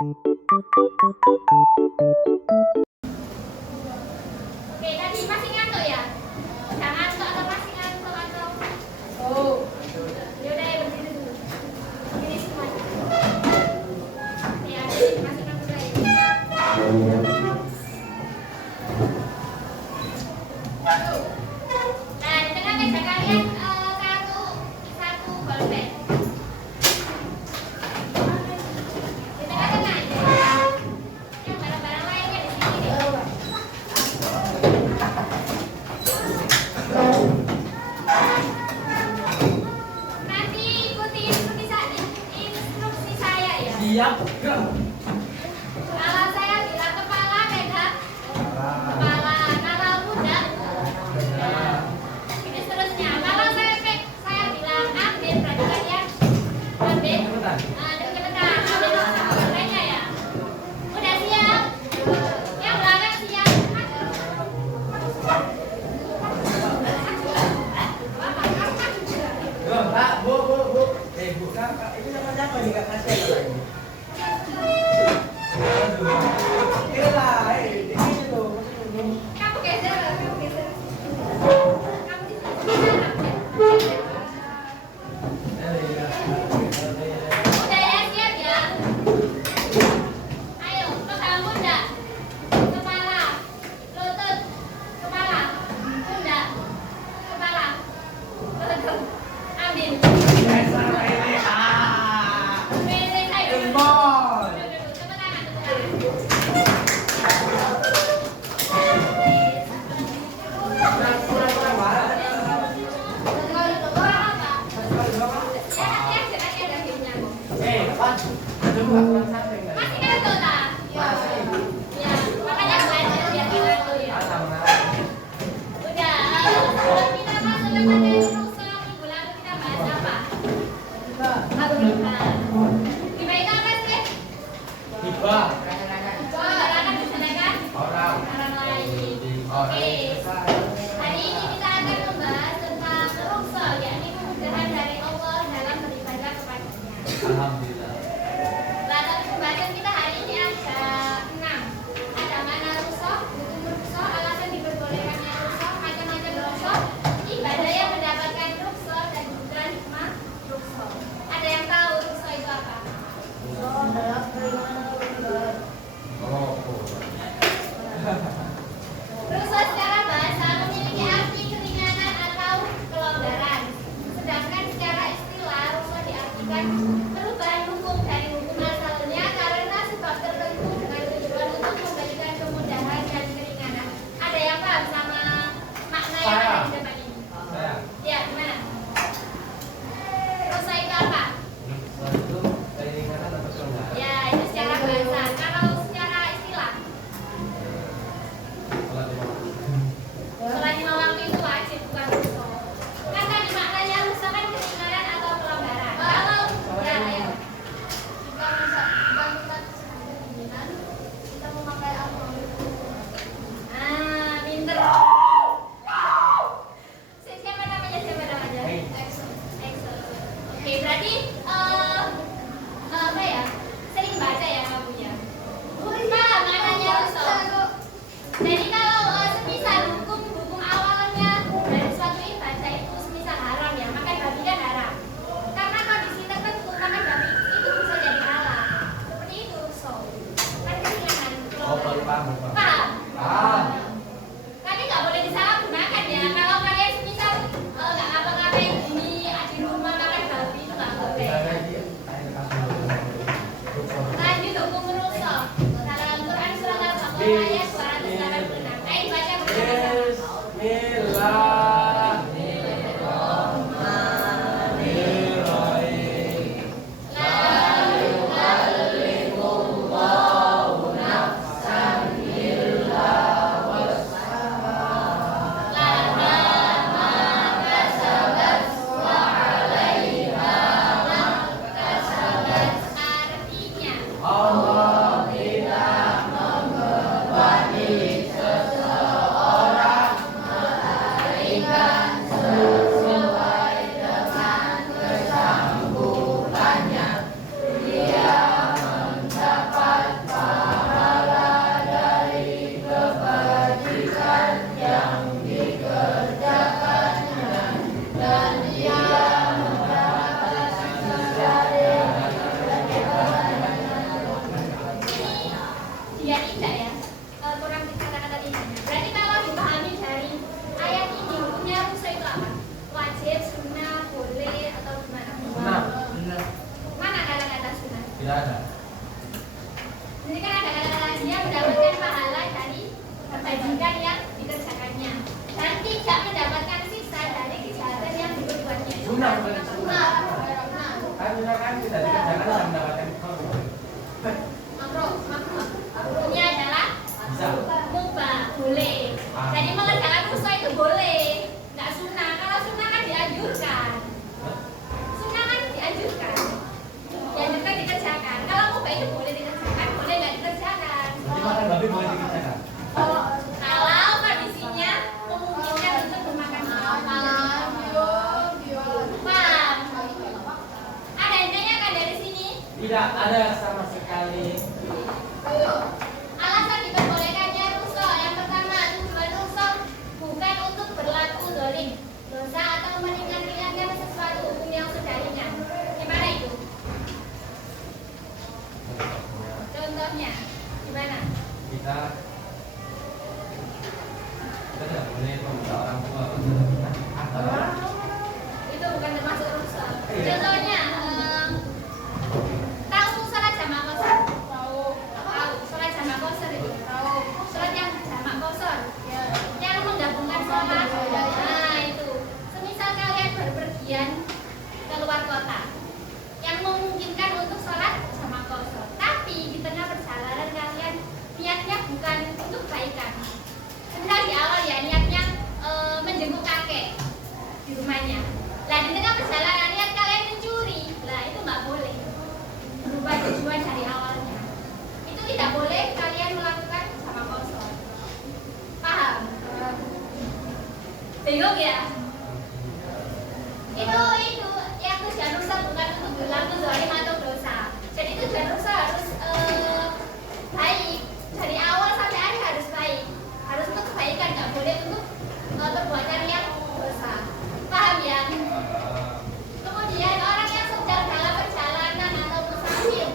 Oke, tadi masih ngantuk ya? Jangan ngantuk atau masih ngantuk atau oh, yaudah ya berdiri dulu. Ini semuanya. Ya, masih ngantuk lagi. Nah, di tengah meja kalian satu bolpen. Di tengah-tengah aja. Yang barang-barang lainnya di sini deh. Nanti ikuti instruksi saya ya. Siap. Kalau saya bilang kepala, pegang kepala. Kalau pundak, ini seterusnya. Kalau saya bilang ambil, berarti kalian ambil. Cepetan, ambil lainnya ya. Udah siap? Yang belakang siap. Pak, Bu. Bu, Kakak, ini nama siapa nih Kak Kasih lagi? Aduh. Lah, ini tuh. Kamu geser. Kamu di sini. Udah ya, siap ya. Ayo, pegang pundak, kepala, lutut, kepala, pundak, kepala, lutut, ambil. Pilih saya dulu. Duduk, tepuk tangan, tepuk tangan. Masih ngantuk tak? Ya, makanya belajar biar ngantuk ya. Udah, sebelum kita masuk ke materi rumusnya, minggu lalu kita bahas apa? Tiba itu apa sih? Orang disenangkan? Orang lain. Oke. Hari ini kita akan membahas tentang ruksa, yakni kemudahan dari Allah dalam beribadah kepadanya. Alhamdulillah. Latar pembahasan kita hari ini ada 6. Ada makna ruksa, hukum ruksa, alasan diperbolehkannya ruksa, macam-macam ruksa, ibadah yang mendapatkan ruksa, dan kemudian hikmah ruksa. Ada yang tahu ruksa itu apa? Ruksa secara bahasa memiliki arti keringanan atau kelonggaran. Sedangkan secara istilah ruksa diartikan perubahan hukum dari hukum asalnya karena sebab tertentu dengan tujuan untuk memberikan kemudahan dan keringanan. Ada yang paham sama makna yang ada di depan ini? Saya. Ya, gimana? Ruksa itu apa? Itu keinginan atau kelonggaran? Ya, itu secara bahasa. Kalau secara istilah, sholat lima waktu itu wajib, bukan ruksa. Kan tadi maknanya ruksa kan keringanan atau pelonggaran. Kalau ya, ayo. Kita memakai alkohol. Pinter. Siapa namanya? Excel. Oke, berarti apa ya? Sering baca ya kamunya. Paham maknanya ruksa. Jadi kalau semisal hukum awalnya dari suatu ibadah itu semisal haram ya, makan babi kan haram. Karena kondisi tertentu makan babi itu bisa jadi halal. Seperti itu ruksa. Kan keringanan. Oh, baru paham. Paham? Tapi nggak boleh disalahgunakan ya. Kalau kalian semisal nggak ngapa-ngapain di rumah makan babi itu nggak boleh. Lanjut hukum ruksa. Dalam Quran surat Al-Baqarah ayat 286. Ayo baca bersama-sama. Bismillahirrahmanirrahim. Artinya Allah tidak membebani tidak ya? Kurang kata-kata intinya. Berarti kalau dipahami dari ayat ini hukumnya rusak itu apa? Wajib, sunnah, boleh atau gimana? Benar. Benar. Mana kata-kata sunnah? Tidak ada. Ini kan ada kata-kata dia mendapatkan pahala dari kebajikan yang dikerjakannya dan tidak mendapatkan sisa dari kejahatan yang diperbuatnya. Sunnah bukan sunnah. Kan sunnah kan tidak dikerjakan tidak mendapatkan Makruh. Ini adalah bisa. mubah, boleh. Jadi mengerjakan rusak itu boleh, nggak sunnah. Kalau sunnah kan dianjurkan. Sunnah kan dianjurkan. Dianjurkan dikerjakan. Kalau mubah itu boleh dikerjakan, boleh nggak dikerjakan. Jadi makan babi boleh dikerjakan. Kalau kondisinya memungkinkan untuk memakan paham? Ada intinya kan dari sini? Tidak ada sama sekali. Alasan diperbolehkannya rusuk yang pertama, tujuan rusuk bukan untuk berlaku zalim, dosa atau meringankan sesuatu hukum yang sedarinya. Gimana itu? Contohnya, gimana? Kita tidak boleh meminta orang tua atau Itu bukan termasuk rusuk. Contohnya, tahu sholat jamak qasar? Tahu. Sholat jamak qasar itu? Tahu. Sholat yang jamak qasar? Yang menggabungkan sholat. Nah itu. Semisal kalian berpergian keluar kota, yang memungkinkan untuk sholat jamak qasar. Tapi di tengah perjalanan kalian niatnya bukan untuk kebaikan. Sebenarnya di awal ya niatnya menjenguk kakek di rumahnya. Lah di tengah perjalanan niat kalian mencuri, lah itu nggak boleh. Berubah tujuan dari awalnya. Itu tidak boleh kalian melakukan sama kosong. Paham? Bingung ya? Itu yang tujuan rusak bukan untuk berlaku zalim atau dosa. Jadi tujuan rusak harus baik. Dari awal sampai akhir harus baik. Harus untuk kebaikan, nggak boleh untuk perbuatan yang dosa. Paham ya? Kemudian orang yang sedang dalam perjalanan atau musafir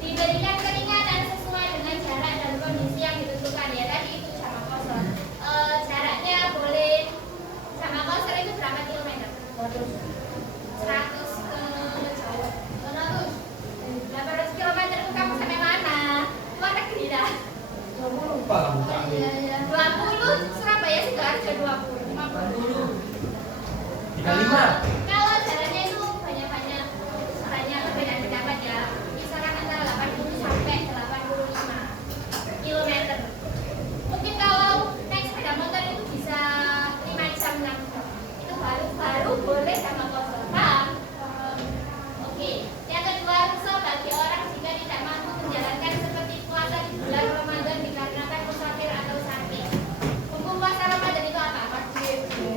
diberikan keringanan sesuai dengan jarak dan kondisi yang ditentukan ya. Tadi itu jamak qasar. Jaraknya boleh jamak qasar itu berapa kilometer? 100 ke jauh. 800 kilometer itu kamu sampai mana? Luar negeri dah. lupa kamu kami. 20 Surabaya Sidoarjo 20. 35. Kalau jalannya itu banyak perbedaan pendapat ya. Misalkan antara 80 sampai 85 kilometer. Mungkin kalau naik sepeda motor itu bisa 5 jam 6 jam. Itu baru boleh sama kosong. Paham? Oke. Yang kedua, rusak bagi orang jika tidak mampu menjalankan seperti puasa di bulan Ramadan dikarenakan musafir atau sakit. Hukum puasa Ramadan itu apa?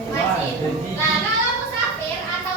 Wajib. Nah, kalau musafir atau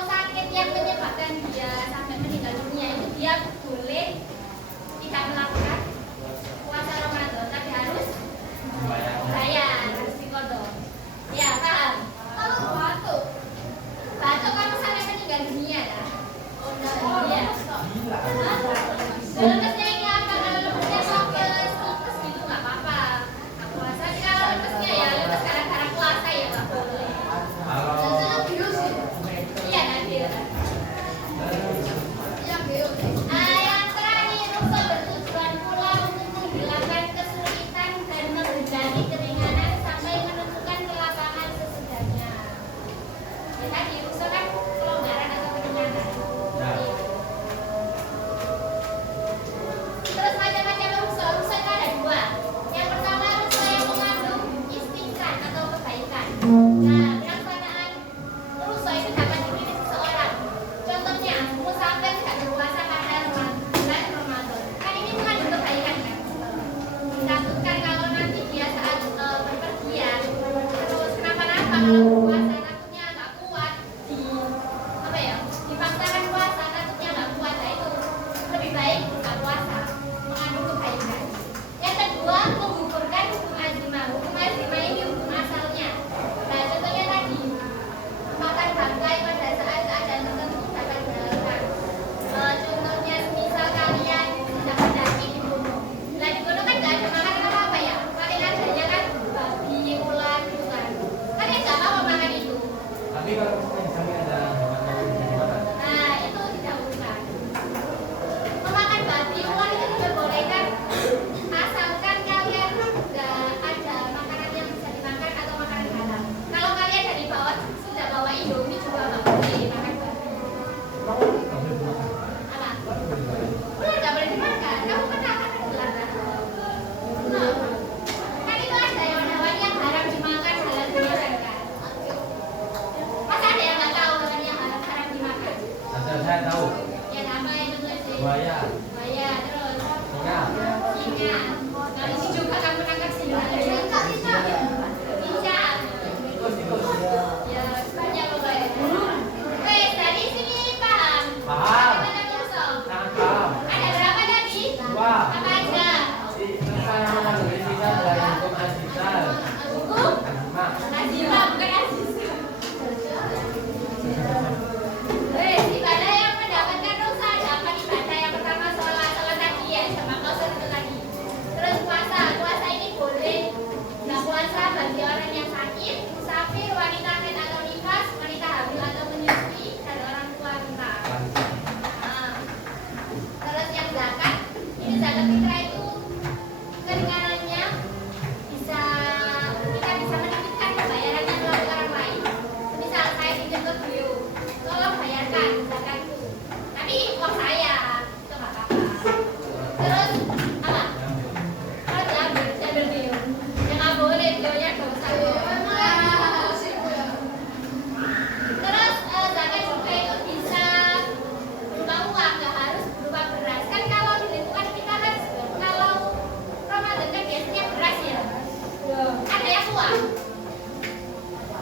semua.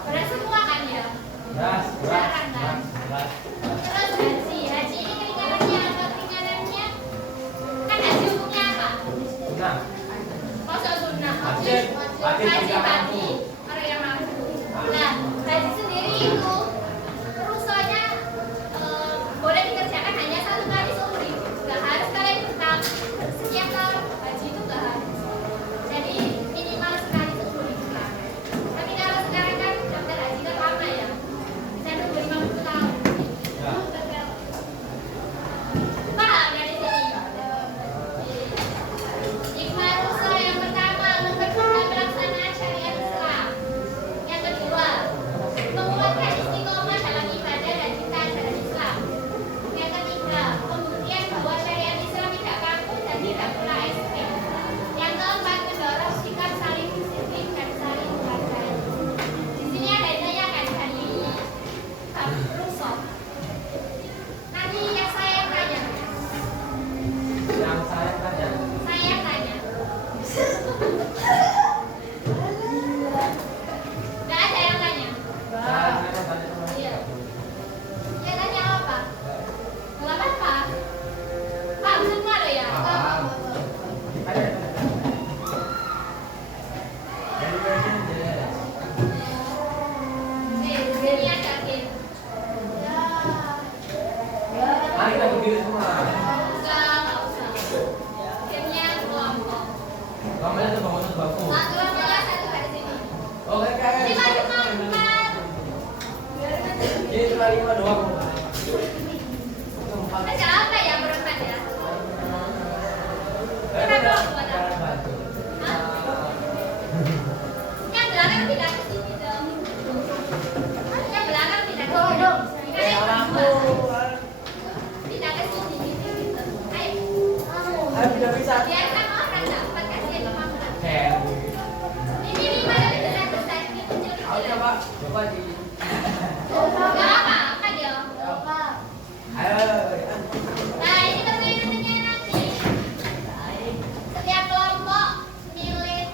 Berat semua kan ya? Beras. Terus haji ini keringanannya atau keringanannya kan haji hukumnya apa? Nah, Masuk sunnah. wajib Haji yang bagi mampu. orang yang mampu. Nah, haji sendiri itu rusaknya boleh dikerjakan hanya 1 kali seumur hidup. Nggak harus kalian tetap setiap tahun haji itu nggak harus. Jadi minimal sekali seumur hidup lah. Tapi kalau sekarang kan daftar haji kan lama ya. Bisa nunggu 50 tahun. Ya. Paham dari sini? Hikmah rusa yang pertama mempermudah pelaksanaan syariat Islam. Yang kedua, menguatkan istiqomah dalam ibadah dan cinta ajaran Islam. Yang ketiga, pembuktian bahwa syariat Islam tidak kaku dan tidak pula ekstrim. Yang keempat, mendorong sikap saling disiplin dan saling menghargai. Di sini ada ditanyakan dari Russo. Nanti yang saya tanya. Yang saya tanya. Saya tanya. Nggak ada yang tanya. Saya tanya sama Iya. Ya tanya apa? Nggak apa-apa. Paham semua loh ya? Paham. Tanya. Dari presiden. Ini ada game. Mari kita berdiri semua. Nggak usah. Gamenya kelompok. Kamu itu bangun baku. Kelompoknya satu dari sini. Oh, kayak Lima cuma 4. Ini cuma 5 doang. Empat. Ada apa ya berempat ya? Hah? Yang belakang tidak ke sini dong. Yang belakang tidak ke sini. Kalian berdua. Tidak ke sini gitu. Ayo. Tidak bisa. Biarkan orang dapat kasihan kemampuan. Share. Ini 5 tapi besar-besar ini kecil-kecil. Ayo coba, coba di. Gak apa-apa dia. Ayo. Nah ini permainannya nanti. Setiap kelompok milih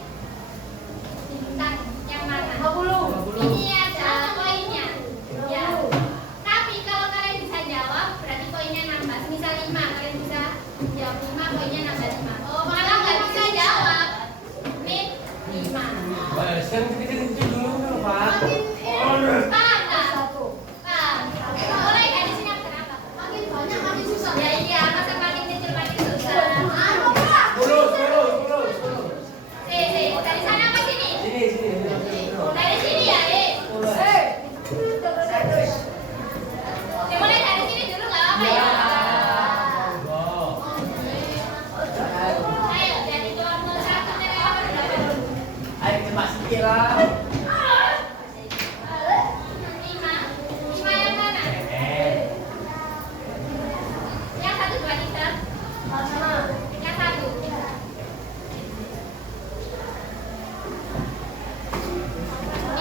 bintang yang mana? 50. Ini ada poinnya. Ya. Tapi kalau kalian bisa jawab berarti poinnya nambah. Misal 5 kalian bisa jawab 5 poinnya nambah 5. Oh kalau nggak bisa jawab min 5. Sekarang kita kencing dulu, Pak. Paham nggak? Paham. Mulai dari sini kenapa? Makin banyak makin susah. Ya iya, masa makin kecil makin susah. 10. Dari sana apa sini? Sini. Dari sini ya, Dimulai dari sini dulu nggak apa ya? Oh. Ayo, dari kelompok 1 dari kelompok berapa? Ayo cepat sikit lah. 5 yang mana? Yang 1, 2, 3. Yang 1.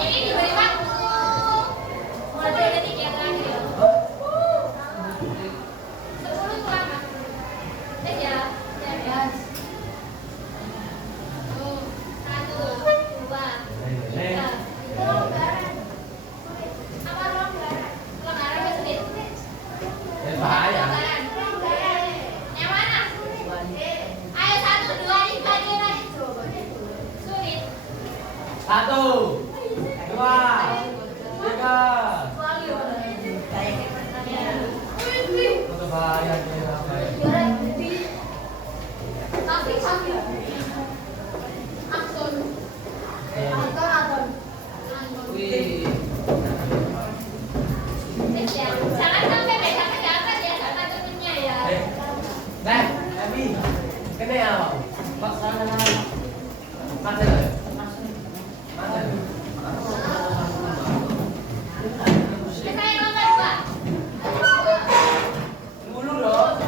Ini diberi waktu 10 detik ya terakhir ya. 10 itu lama. Ya. 1, 2, 3. Itu longgaran. Apa longgaran? Longgaran ke sulit. Bahaya. Longgaran. Yang mana? Ayo 1, 2, 3 dia lagi. Sulit. 1, 2, 3. Untuk bahaya. Tapi Akson. Wih. Jangan sampai beda pendapat ya sama temennya ya. Nah, Abi, kena apa? Pak sana. Masa dulu. Masa dulu. Saya nomor 2. Dulu dong.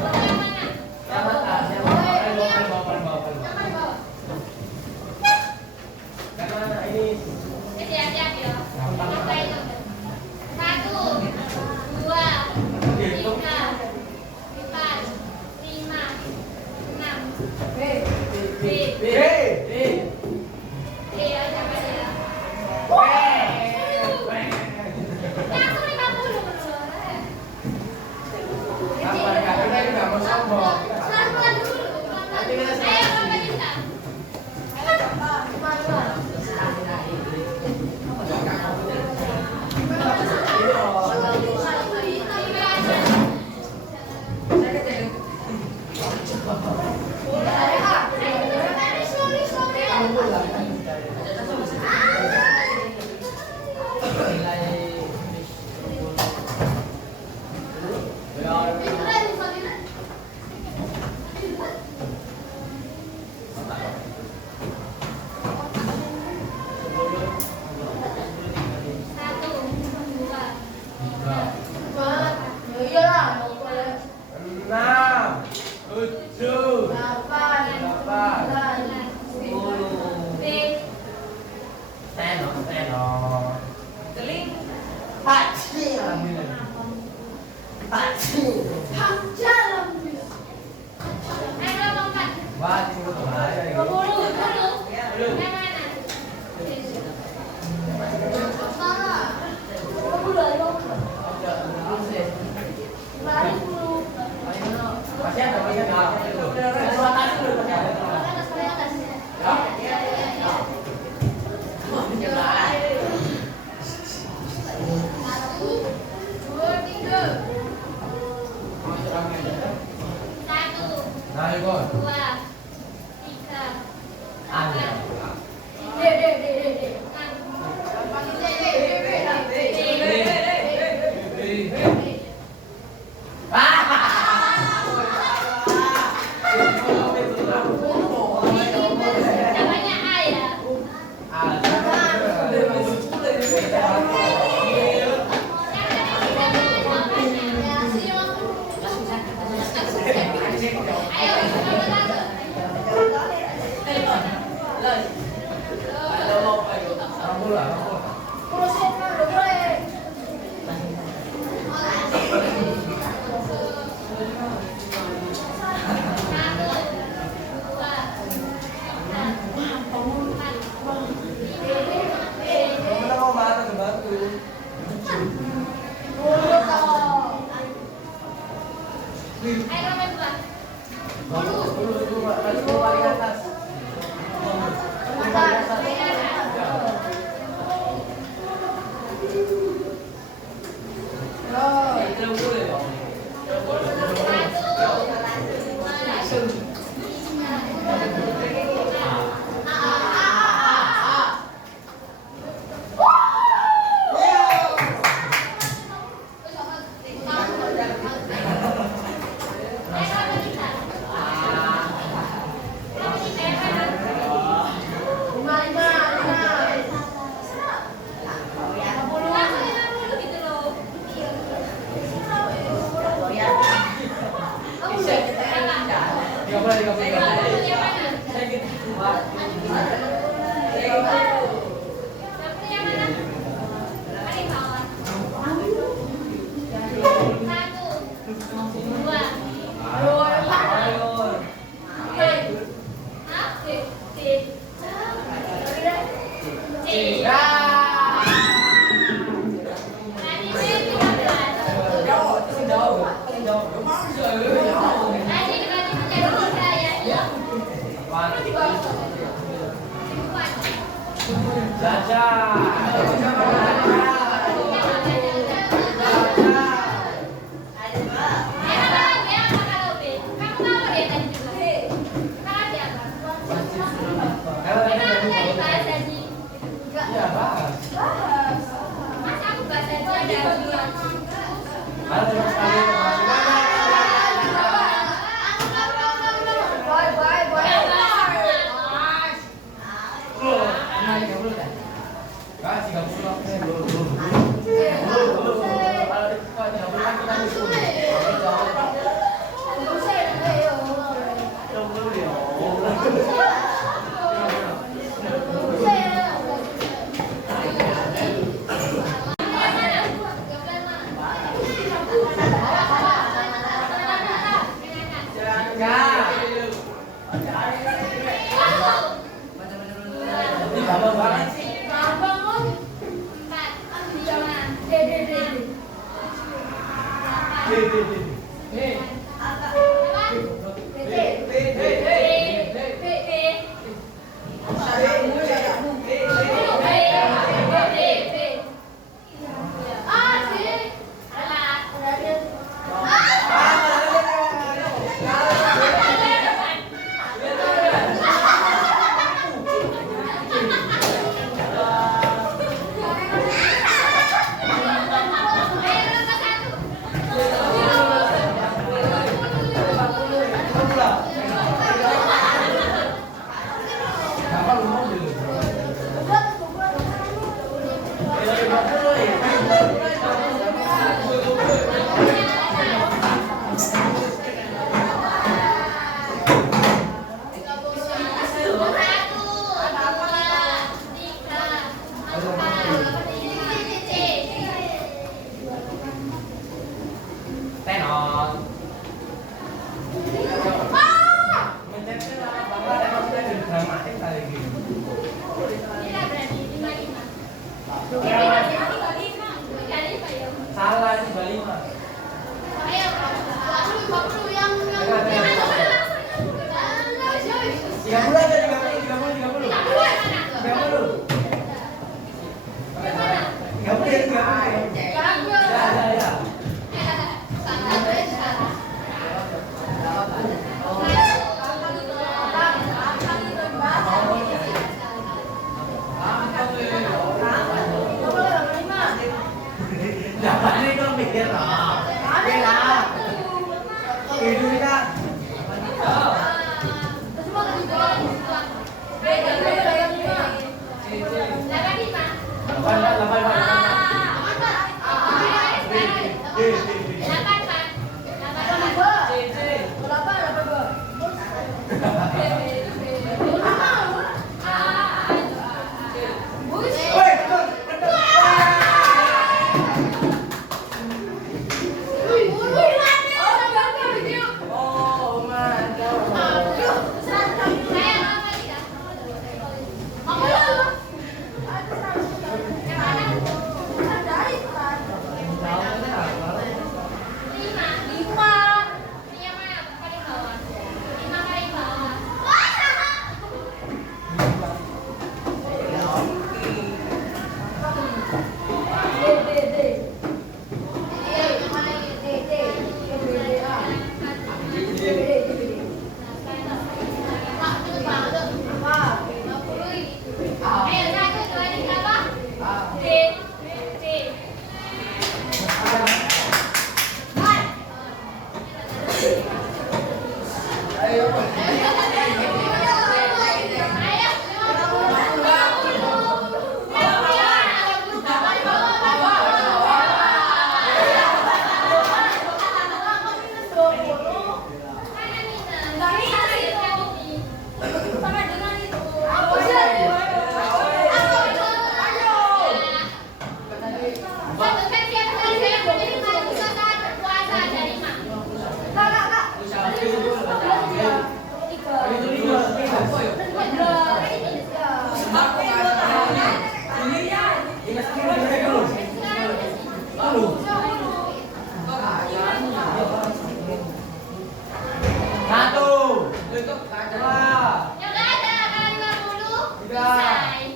Selesai.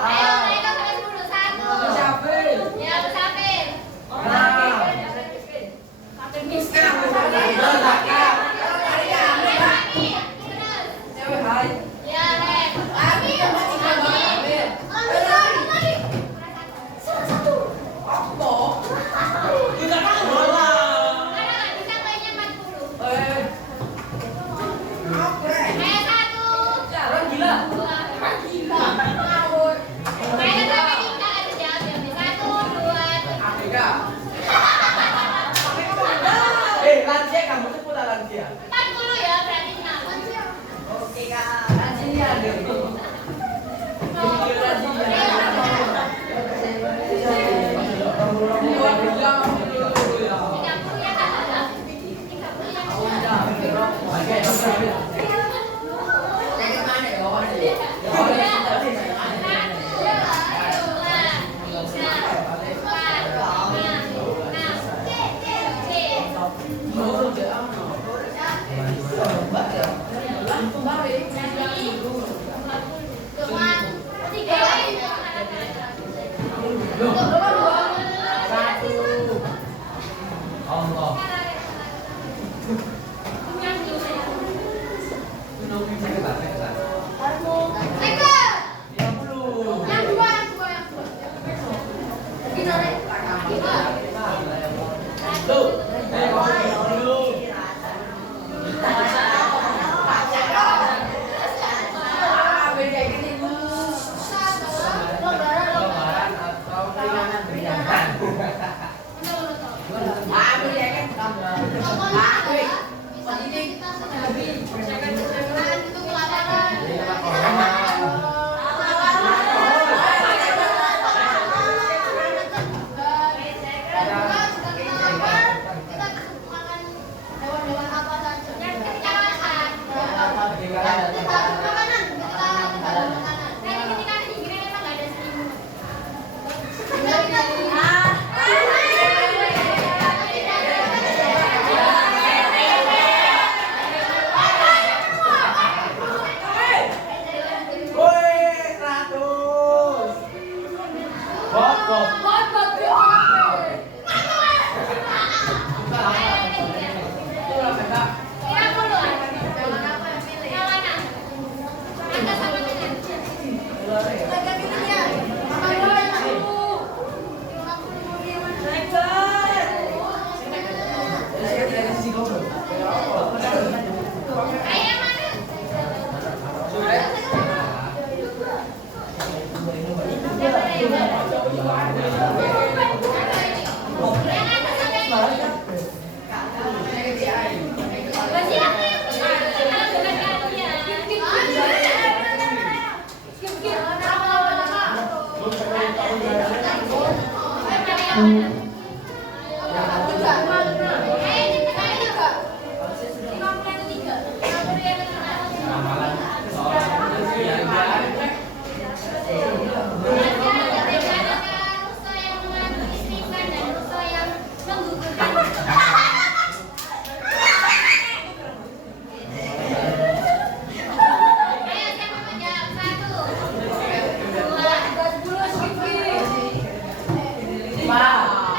Ayo mereka tulis dulu. 1. Musafir. Ya, musafir. Cewek hai. Ya, Ren. Kita kan bola. Karena nggak bisa poinnya 40. Eh. Ayo 1. Orang gila. 2. Ayo sampai Dika ada jawab ya. 1, 2, 3. Afrika. Lansia kamu tuh punya lansia. 40 ya, berarti 6. Oke kak. Lansia deh. Wow.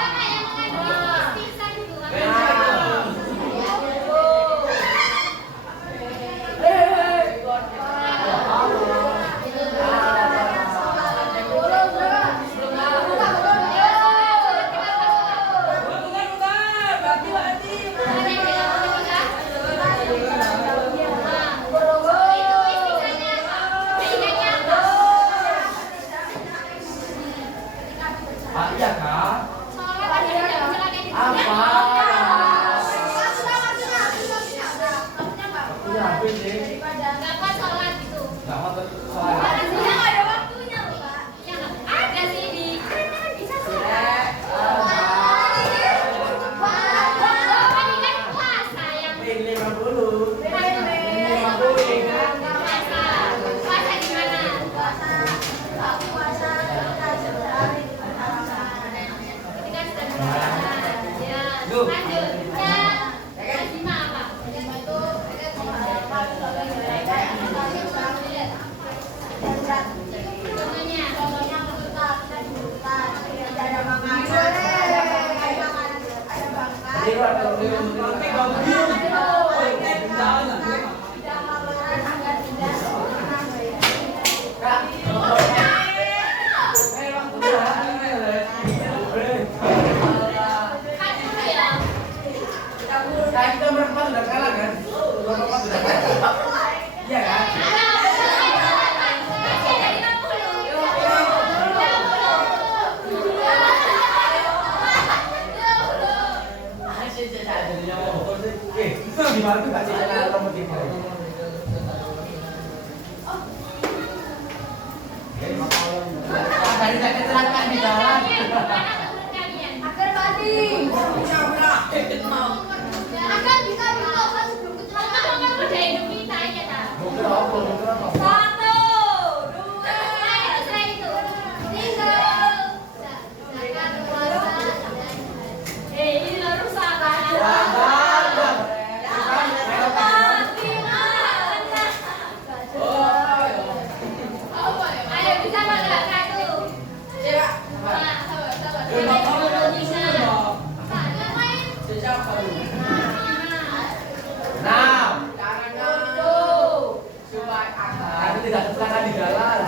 Tadi tak kecelakaan di jalan. Agar mati. Akan bisa berdoa sebelum kecelakaan. Kan udah hidup kita ya tak. Satu, dua, itu. Tiga. Silakan puasa. Ini rusak kan? Ayo bisa enggak satu? Nah, tadi tidak kecelakaan di jalan.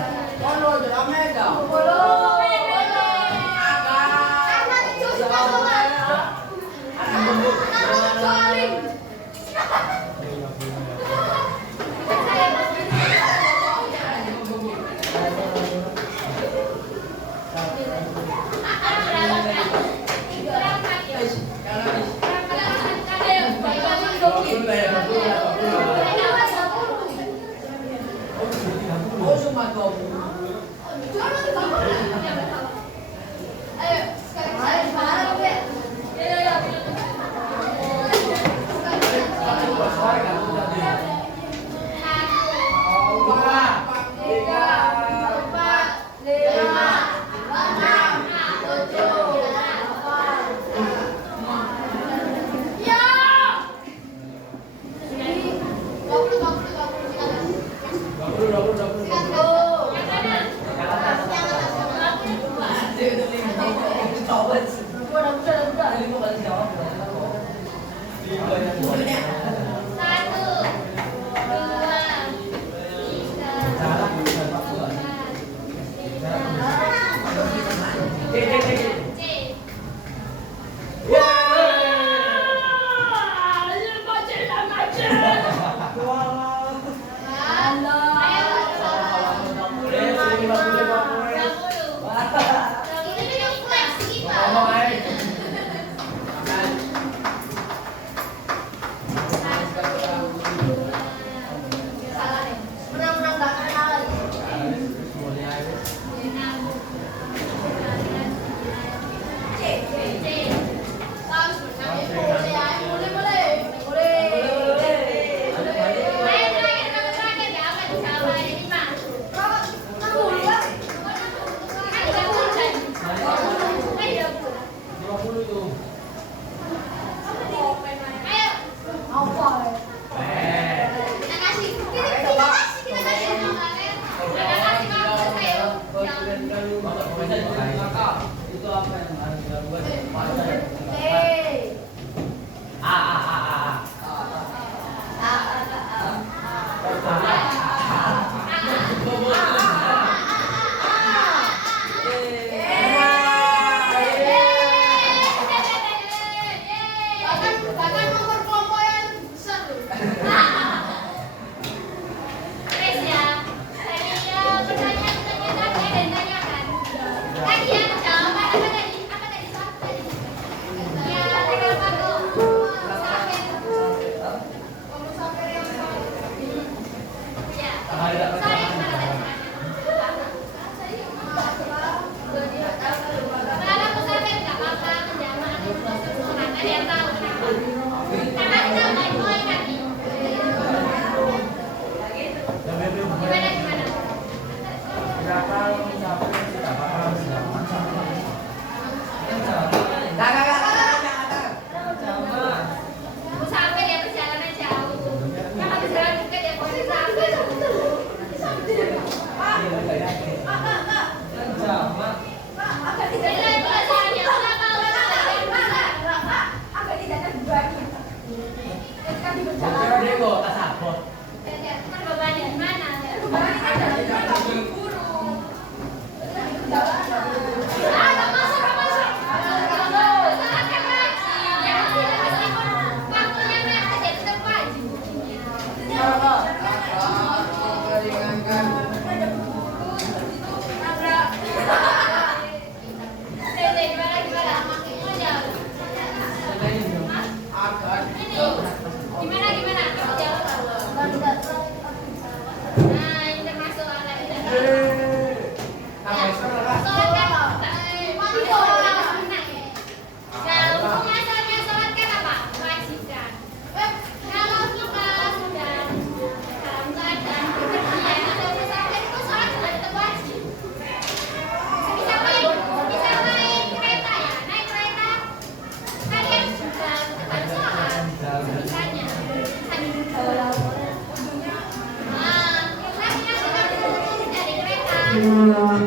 Tadi yang jawab apa tadi? Apa tadi? Nah,